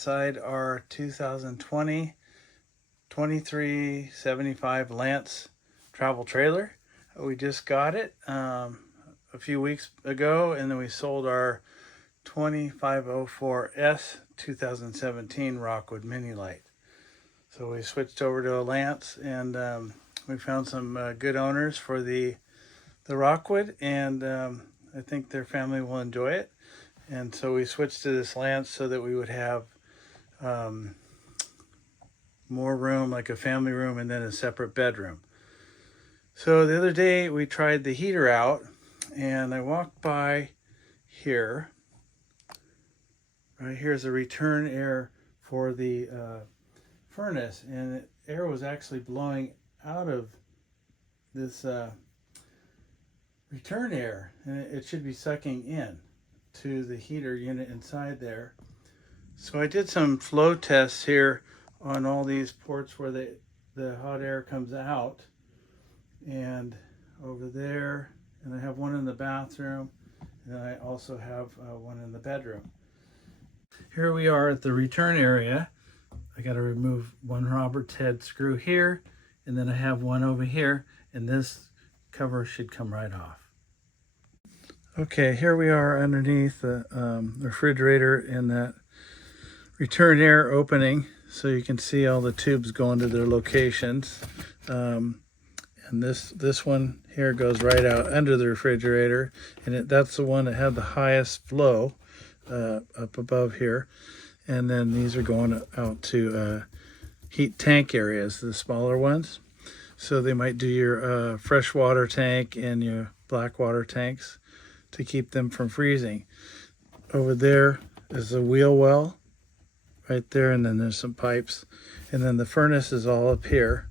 inside our 2020 2375 Lance travel trailer. We just got it a few weeks ago, and then we sold our 2504S 2017 Rockwood Mini Light. So we switched over to a Lance, and we found some good owners for the Rockwood, and I think their family will enjoy it. And so we switched to this Lance so that we would have more room, like a family room, and then a separate bedroom. So the other day we tried the heater out, and I walked by here. Right here's the return air for the furnace, and air was actually blowing out of this return air, and it should be sucking in to the heater unit inside there. So I did some flow tests here on all these ports where the hot air comes out, and over there, and I have one in the bathroom, and I also have one in the bedroom. Here we are at the return area. I got to remove one Robert's head screw here, and then I have one over here, and this cover should come right off. Okay, here we are underneath the refrigerator in that return air opening, so you can see all the tubes going to their locations. And this one here goes right out under the refrigerator, and that's the one that had the highest flow up above here. And then these are going out to heat tank areas, the smaller ones. So they might do your freshwater tank and your black water tanks to keep them from freezing. Over there is the wheel well right there, and then there's some pipes, and then the furnace is all up here.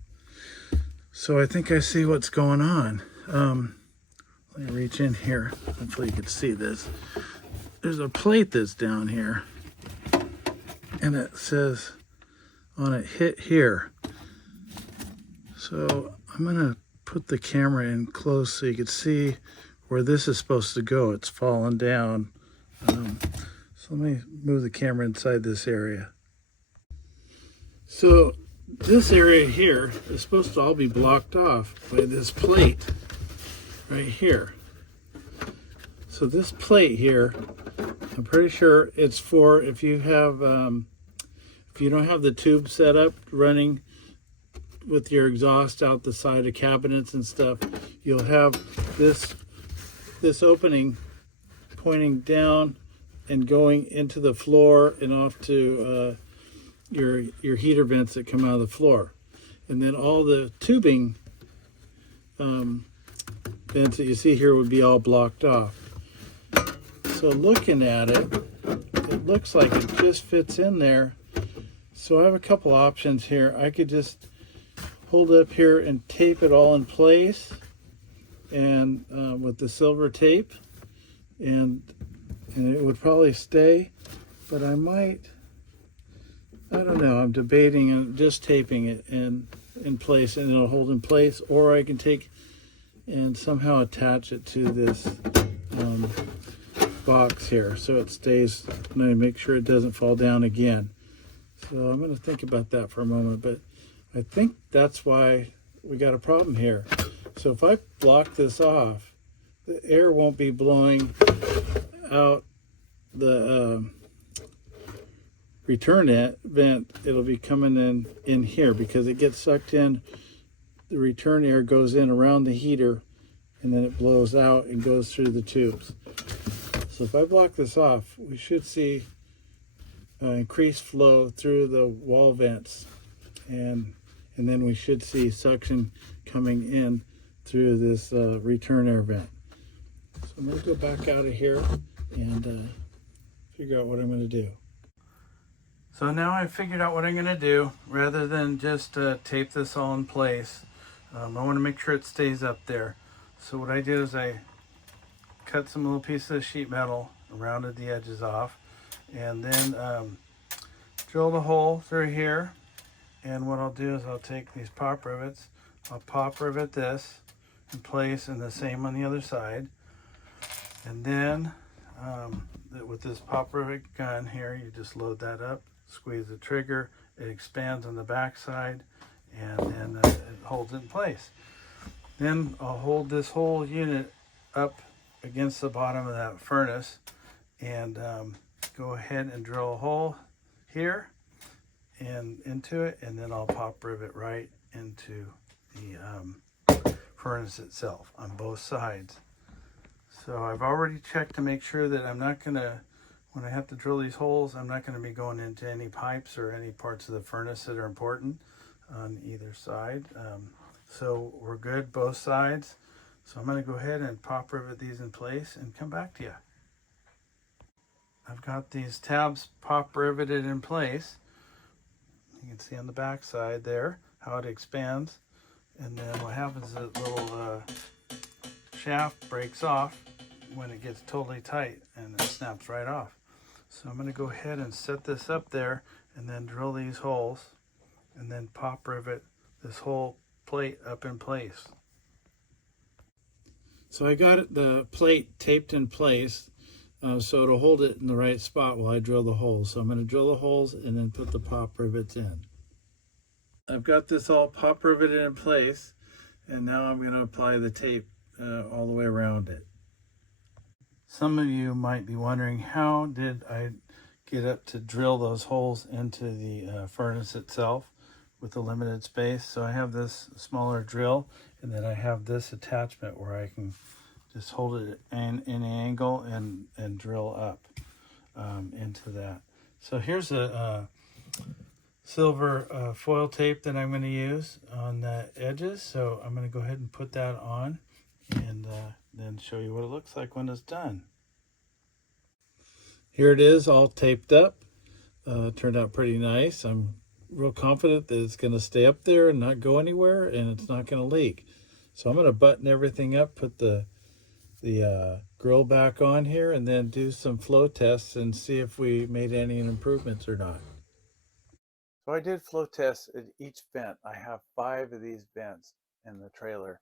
So I think I see what's going on. Let me reach in here. Hopefully you can see this. There's a plate that's down here, and it says on it, hit here. So I'm gonna put the camera in close so you can see where this is supposed to go. It's fallen down. So let me move the camera inside this area. So this area here is supposed to all be blocked off by this plate right here. So this plate here, I'm pretty sure it's for if you have, if you don't have the tube set up running with your exhaust out the side of cabinets and stuff, you'll have this opening pointing down and going into the floor and off to your heater vents that come out of the floor. And then all the tubing vents that you see here would be all blocked off. So looking at it, it looks like it just fits in there. So I have a couple options here. I could just hold it up here and tape it all in place, and with the silver tape, and it would probably stay, but I don't know, I'm debating and just taping it in place, and it'll hold in place, or I can take and somehow attach it to this box here so it stays, and I make sure it doesn't fall down again. So I'm going to think about that for a moment, but I think that's why we got a problem here. So if I block this off, the air won't be blowing out the return vent. It'll be coming in here because it gets sucked in. The return air goes in around the heater, and then it blows out and goes through the tubes. So if I block this off, we should see increased flow through the wall vents, and then we should see suction coming in through this return air vent. So I'm going to go back out of here and figure out what I'm going to do. So now I've figured out what I'm going to do. Rather than just tape this all in place, I want to make sure it stays up there. So what I did is I cut some little pieces of sheet metal, rounded the edges off, and then drilled a hole through here. And what I'll do is I'll take these pop rivets, I'll pop rivet this in place, and the same on the other side. And then with this pop rivet gun here, you just load that up squeeze the trigger, it expands on the back side, and then it holds it in place. Then I'll hold this whole unit up against the bottom of that furnace and go ahead and drill a hole here and into it, and then I'll pop rivet right into the furnace itself on both sides. So I've already checked to make sure that I'm not gonna, when I have to drill these holes, I'm not gonna be going into any pipes or any parts of the furnace that are important on either side. So we're good both sides. So I'm gonna go ahead and pop rivet these in place and come back to you. I've got these tabs pop riveted in place. You can see on the back side there how it expands. And then what happens is that little shaft breaks off when it gets totally tight and it snaps right off. So I'm going to go ahead and set this up there and then drill these holes and then pop rivet this whole plate up in place. So I got the plate taped in place so it'll hold it in the right spot while I drill the holes. So I'm going to drill the holes and then put the pop rivets in. I've got this all pop riveted in place, and now I'm going to apply the tape all the way around it. Some of you might be wondering, how did I get up to drill those holes into the furnace itself with the limited space? So I have this smaller drill, and then I have this attachment where I can just hold it in an angle and drill up into that. So here's a silver foil tape that I'm going to use on the edges. So I'm going to go ahead and put that on and then show you what it looks like when it's done. Here it is, all taped up. Turned out pretty nice. I'm real confident that it's going to stay up there and not go anywhere, and it's not going to leak. So I'm going to button everything up, put the grill back on here, and then do some flow tests and see if we made any improvements or not. So I did flow tests at each vent. I have 5 of these vents in the trailer.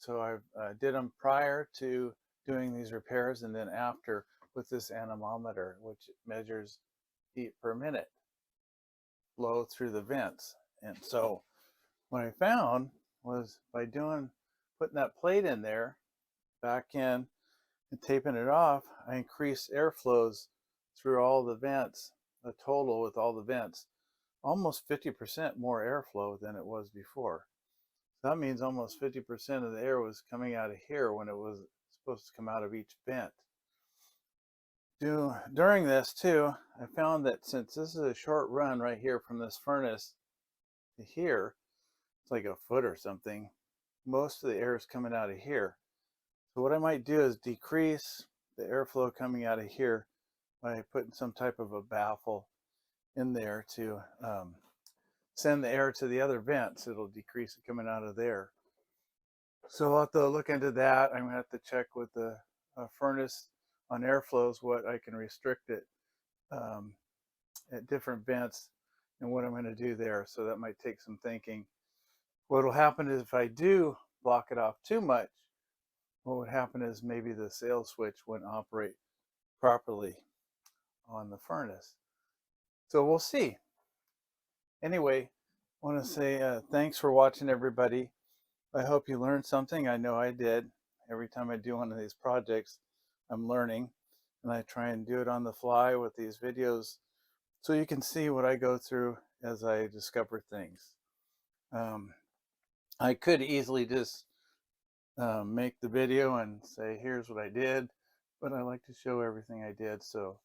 So I did them prior to doing these repairs and then after with this anemometer, which measures feet per minute flow through the vents. And so what I found was by putting that plate in there, back in, and taping it off, I increased airflows through all the vents, a total with all the vents, almost 50% more airflow than it was before. So that means almost 50% of the air was coming out of here when it was supposed to come out of each vent. During this too, I found that since this is a short run right here from this furnace to here, it's like a foot or something, most of the air is coming out of here. So what I might do is decrease the airflow coming out of here by putting some type of a baffle in there to send the air to the other vents. It'll decrease it coming out of there. So I'll have to look into that. I'm gonna have to check with the furnace on airflows what I can restrict it at different vents and what I'm going to do there. So that might take some thinking. What will happen is if I do block it off too much, what would happen is maybe the sail switch wouldn't operate properly on the furnace. So we'll see. Anyway, I want to say thanks for watching, everybody. I hope you learned something. I know I did. Every time I do one of these projects, I'm learning, and I try and do it on the fly with these videos so you can see what I go through as I discover things. I could easily just make the video and say, here's what I did, but I like to show everything I did so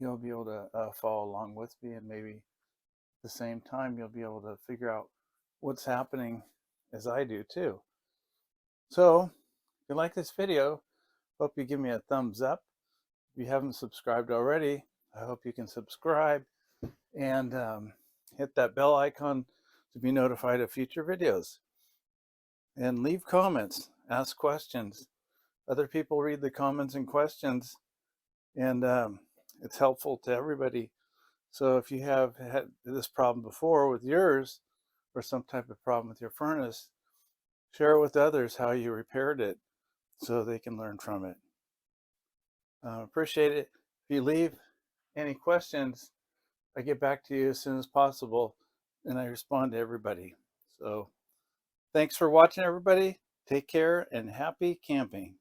you'll be able to follow along with me, and maybe at the same time you'll be able to figure out what's happening as I do too. So if you like this video, hope you give me a thumbs up. If you haven't subscribed already, I hope you can subscribe and hit that bell icon to be notified of future videos. And leave comments, ask questions. Other people read the comments and questions, and it's helpful to everybody. So if you have had this problem before with yours, or some type of problem with your furnace, share it with others how you repaired it so they can learn from it. Appreciate it. If you leave any questions, I get back to you as soon as possible, and I respond to everybody. So thanks for watching, everybody. Take care and happy camping.